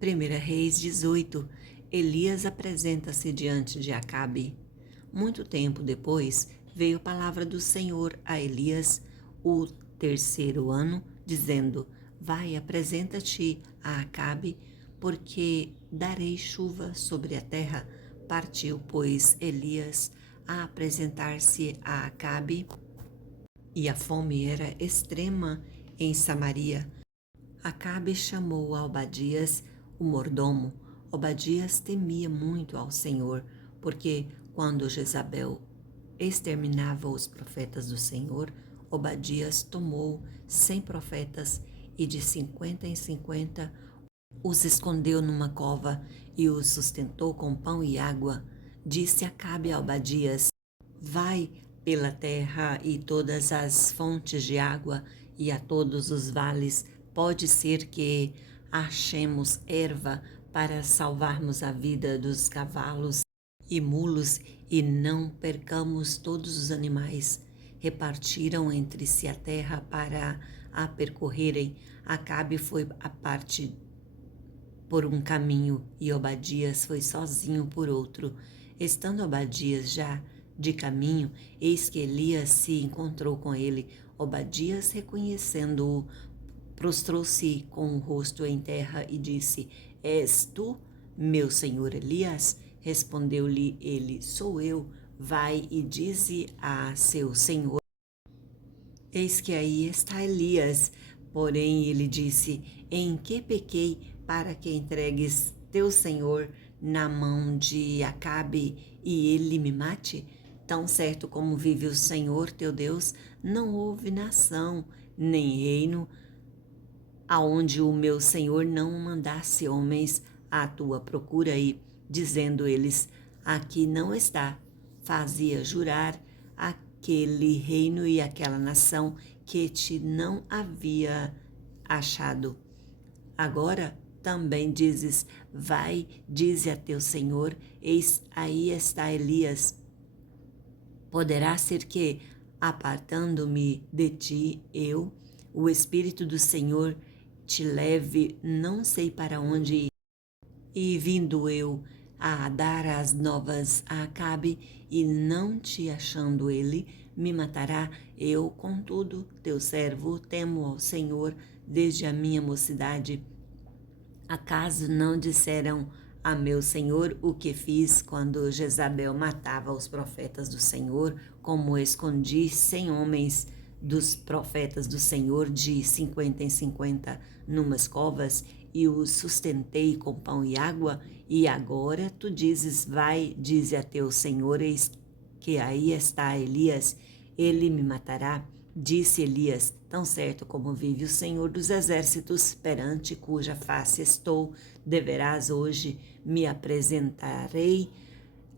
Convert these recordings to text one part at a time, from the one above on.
1 Reis 18. Elias apresenta-se diante de Acabe. Muito tempo depois, veio a palavra do Senhor a Elias, o terceiro ano, dizendo: Vai, apresenta-te a Acabe, porque darei chuva sobre a terra. Partiu, pois, Elias a apresentar-se a Acabe, e a fome era extrema em Samaria. Acabe chamou a Obadias, o mordomo. Obadias temia muito ao Senhor, porque quando Jezabel exterminava os profetas do Senhor, Obadias tomou 100 profetas e de 50 em 50 os escondeu numa cova e os sustentou com pão e água. Disse Acabe a Obadias: Vai pela terra e todas as fontes de água e a todos os vales. Pode ser que achemos erva para salvarmos a vida dos cavalos e mulos e não percamos todos os animais. Repartiram entre si a terra para a percorrerem. Acabe foi a parte por um caminho e Obadias foi sozinho por outro. Estando Obadias já de caminho, eis que Elias se encontrou com ele. Obadias, reconhecendo-o, prostrou-se com o rosto em terra e disse: És tu, meu senhor Elias? Respondeu-lhe ele: Sou eu. Vai e dize a seu senhor: Eis que aí está Elias. Porém ele disse: Em que pequei para que entregues teu senhor na mão de Acabe e ele me mate? Tão certo como vive o Senhor teu Deus, não houve nação nem reino aonde o meu senhor não mandasse homens à tua procura e, dizendo eles: Aqui não está, fazia jurar aquele reino e aquela nação que te não havia achado. Agora também dizes: Vai, dize a teu senhor: Eis aí está Elias. Poderá ser que, apartando-me de ti, o Espírito do Senhor, te leve não sei para onde, e vindo eu a dar as novas a Acabe, e não te achando ele, me matará. Eu, contudo, teu servo, temo ao Senhor desde a minha mocidade. Acaso não disseram a meu senhor o que fiz quando Jezabel matava os profetas do Senhor, como escondi 100 homens dos profetas do Senhor de 50 em 50 numas covas e os sustentei com pão e água? E agora tu dizes: Vai, dize a teu senhor: Eis que aí está Elias, ele me matará. Disse Elias: Tão certo como vive o Senhor dos exércitos, perante cuja face estou, deverás hoje me apresentarei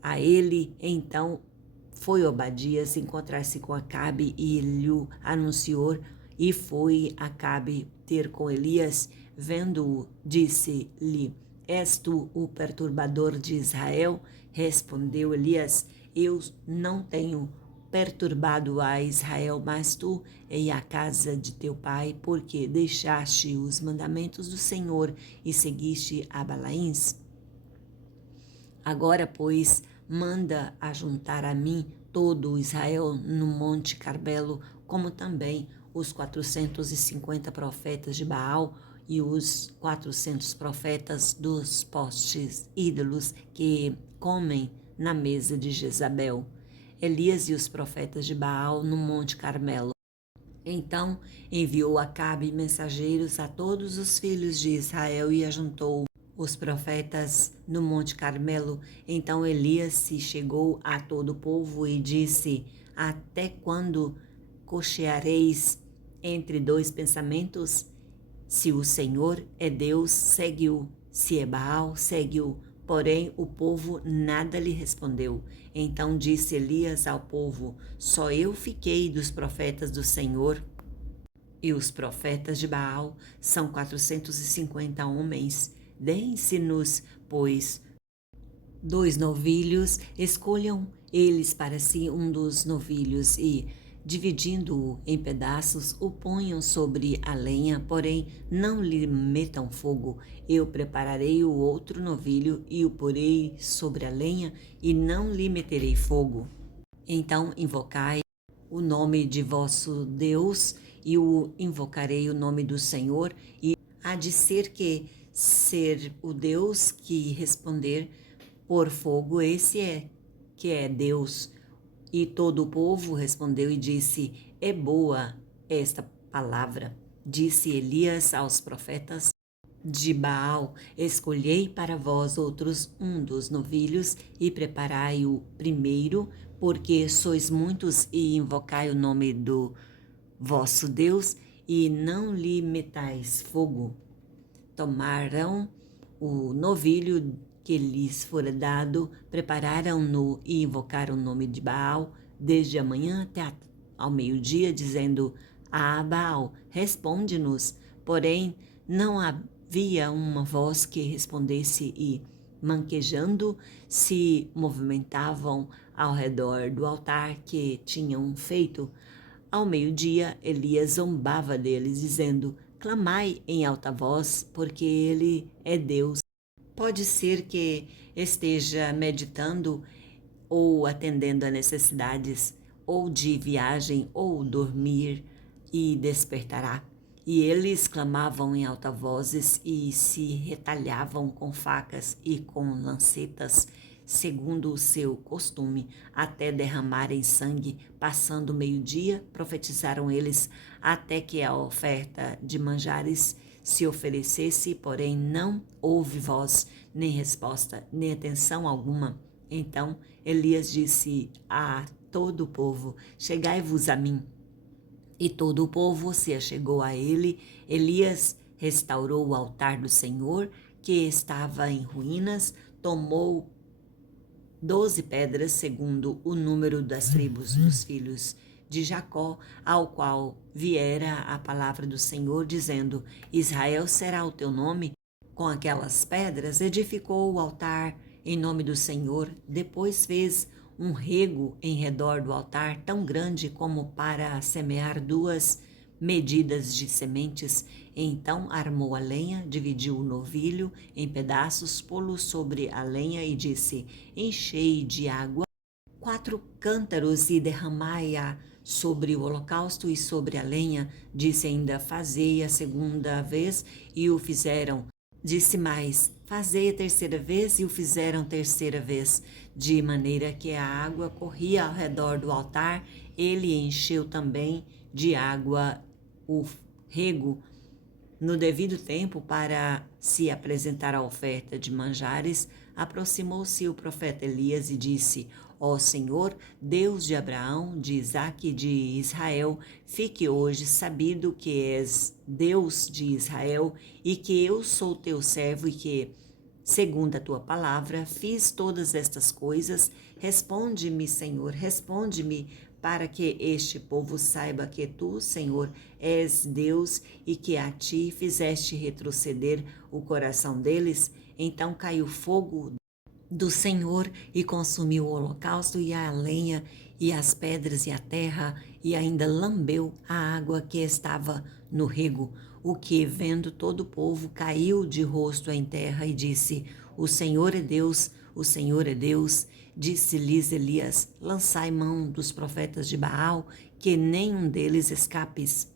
a ele. Então foi Obadias encontrar-se com Acabe e lhe anunciou, e foi Acabe ter com Elias. Vendo-o, disse-lhe: És tu o perturbador de Israel? Respondeu Elias: Eu não tenho perturbado a Israel, mas tu e a casa de teu pai, porque deixaste os mandamentos do Senhor e seguiste a Balaíns. Agora, pois, manda ajuntar a mim todo o Israel no monte Carmelo, como também os 450 profetas de Baal e os 400 profetas dos postes ídolos que comem na mesa de Jezabel. Elias e os profetas de Baal no monte Carmelo. Então enviou Acabe mensageiros a todos os filhos de Israel e ajuntou os profetas no monte Carmelo. Então Elias se chegou a todo o povo e disse: Até quando cocheareis entre dois pensamentos? Se o Senhor é Deus, segue-o; se é Baal, segue-o. Porém o povo nada lhe respondeu. Então disse Elias ao povo: Só eu fiquei dos profetas do Senhor, e os profetas de Baal são 450 homens. Deem-se-nos, pois, 2 novilhos, escolham eles para si um dos novilhos e dividindo-o em pedaços, o ponham sobre a lenha, porém não lhe metam fogo. Eu prepararei o outro novilho e o porei sobre a lenha, e não lhe meterei fogo. Então invocai o nome de vosso Deus, e o invocarei o nome do Senhor, e há de ser o Deus que responder por fogo, esse é que é Deus. E todo o povo respondeu e disse: é boa esta palavra. Disse Elias aos profetas de Baal: escolhei para vós outros um dos novilhos e preparai o primeiro, porque sois muitos, e invocai o nome do vosso Deus, e não lhe metais fogo. Tomaram o novilho que lhes fora dado, prepararam-no e invocaram o nome de Baal desde a manhã até ao meio-dia, dizendo: Ah, Baal, responde-nos. Porém, não havia uma voz que respondesse, e, manquejando, se movimentavam ao redor do altar que tinham feito. Ao meio-dia, Elias zombava deles, dizendo: clamai em alta voz, porque ele é Deus. Pode ser que esteja meditando ou atendendo a necessidades, ou de viagem, ou dormir, e despertará. E eles clamavam em alta vozes e se retalhavam com facas e com lancetas, segundo o seu costume, até derramarem sangue. Passando o meio-dia, profetizaram eles, até que a oferta de manjares se oferecesse, porém não houve voz, nem resposta, nem atenção alguma. Então Elias disse a todo o povo: chegai-vos a mim. E todo o povo se achegou a ele. Elias restaurou o altar do Senhor, que estava em ruínas, tomou 12 pedras, segundo o número das tribos dos filhos de Jacó, ao qual viera a palavra do Senhor, dizendo: Israel será o teu nome. Com aquelas pedras edificou o altar em nome do Senhor. Depois fez um rego em redor do altar, tão grande como para semear 2 medidas de sementes. Então armou a lenha, dividiu o novilho em pedaços, pô-lo sobre a lenha e disse: enchei de água 4 cântaros e derramai-a sobre o holocausto e sobre a lenha. Disse ainda: fazei a segunda vez, e o fizeram. Disse mais: fazei a terceira vez, e o fizeram terceira vez, de maneira que a água corria ao redor do altar. Ele encheu também de água o rego no devido tempo. Para se apresentar a oferta de manjares, aproximou-se o profeta Elias e disse: Ó Senhor, Deus de Abraão, de Isaque e de Israel, fique hoje sabido que és Deus de Israel, e que eu sou teu servo, e que, segundo a tua palavra, fiz todas estas coisas. Responde-me, Senhor, responde-me, para que este povo saiba que tu, Senhor, és Deus, e que a ti fizeste retroceder o coração deles. Então caiu fogo do Senhor e consumiu o holocausto e a lenha e as pedras e a terra, e ainda lambeu a água que estava no rego. O que, vendo todo o povo, caiu de rosto em terra e disse: O Senhor é Deus, o Senhor é Deus. Disse-lhes Elias: lançai mão dos profetas de Baal, que nenhum deles escapes.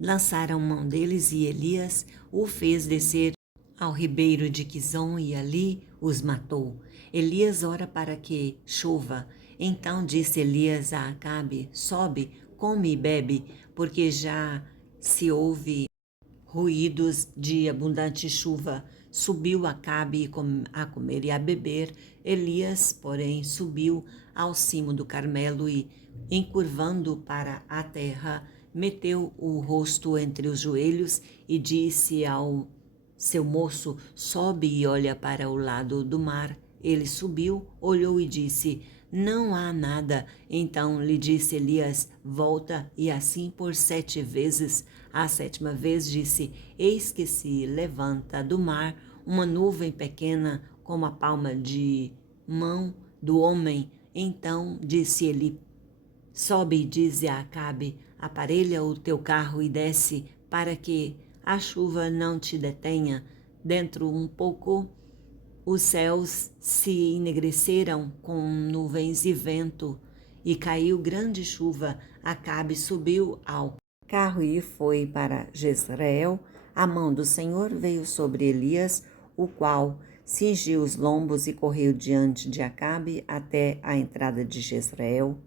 Lançaram mão deles, e Elias o fez descer ao ribeiro de Quizom, e ali os matou. Elias ora para que chova. Então disse Elias a Acabe: sobe, come e bebe, porque já se ouve ruídos de abundante chuva. Subiu Acabe a comer e a beber. Elias, porém, subiu ao cimo do Carmelo e, encurvando para a terra, meteu o rosto entre os joelhos e disse ao seu moço: sobe e olha para o lado do mar. Ele subiu, olhou e disse: não há nada. Então lhe disse Elias: volta. E assim por 7 vezes. A 7ª vez disse: eis que se levanta do mar uma nuvem pequena como a palma de mão do homem. Então disse ele Sobe e dize a Acabe: aparelha o teu carro e desce, para que a chuva não te detenha. Dentro um pouco, os céus se enegreceram com nuvens e vento, e caiu grande chuva. Acabe subiu ao carro e foi para Jezreel. A mão do Senhor veio sobre Elias, o qual cingiu os lombos e correu diante de Acabe até a entrada de Jezreel.